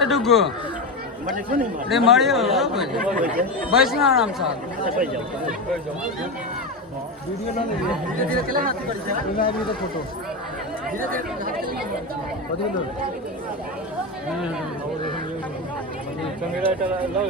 ડુગો રે મળ્યો બસ ના આરામ સર વિડિયો ના ધીરે ધીરે કેલા હાથ પડી જાય એના આવી તો ફોટો ધીરે ધીરે હાથ બધી લો कैमरा लाओ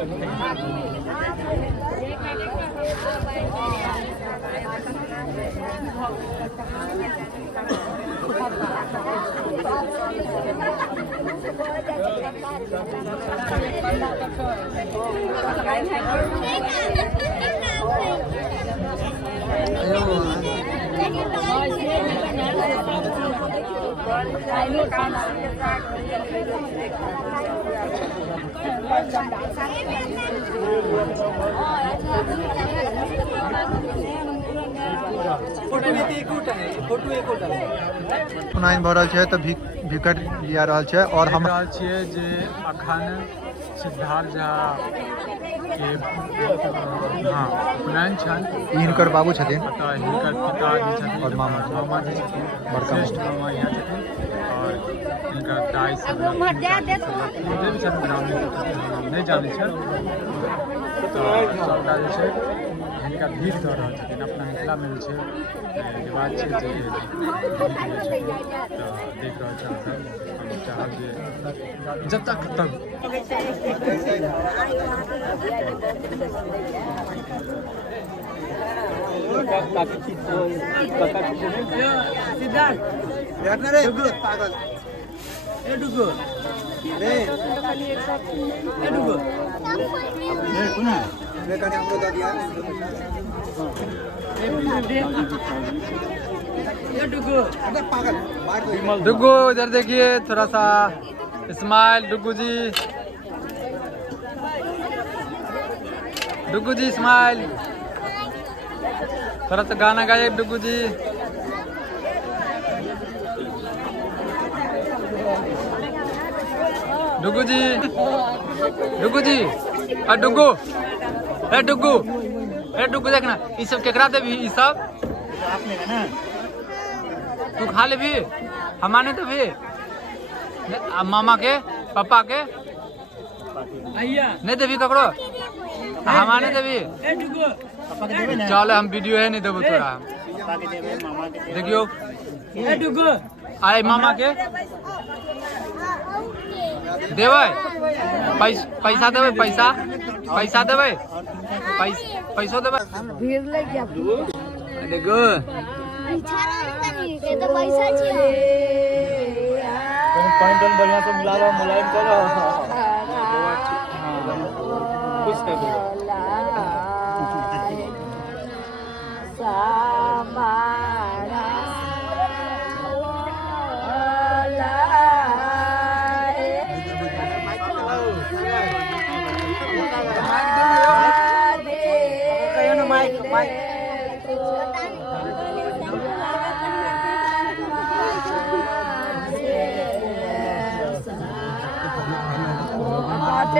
सुनाइन भऽ रहल छै तऽ विकेट लिया रहल छै और हम छियै जे अखन सिद्धार्थ झा के उपनयन छनि हिनकर बाबू छथिन हिनकर पिताजी छथिन और मामा जी छथिन श्रेष्ठ मामा यहाँ छथिन और हिनकर दाइ सब भी छथिन ग्रामीण नहि जानै छै सबटा जे छै हिनका भीड़ दऽ रहल छथिन अपना मिथिलामे जे छै रिवाज छै जे देख रहल छै हम चाहब जे जब तक तब डुगू इधर देखिए थोड़ा सा स्माइल डुगू जी स्माइल थोड़ा सा गाना गाइए डुगू जी डुगू जी डुगू देखना ये सब केकरा देवी ये सब तू खा ले भी हमारे तो भी मामा के पापा के नहीं देवी ककड़ो हमारे देवी चलो हम वीडियो है नहीं देबो तोरा देखियो आए मामा के देवे पैसा देवे पैसा देवे पैसो देवे भीड़ लग गया देखो ये तो पैसा चाहिए पैंटन बढ़िया से मिला रहा मुलायम करो कुछ कर दो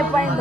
पाइन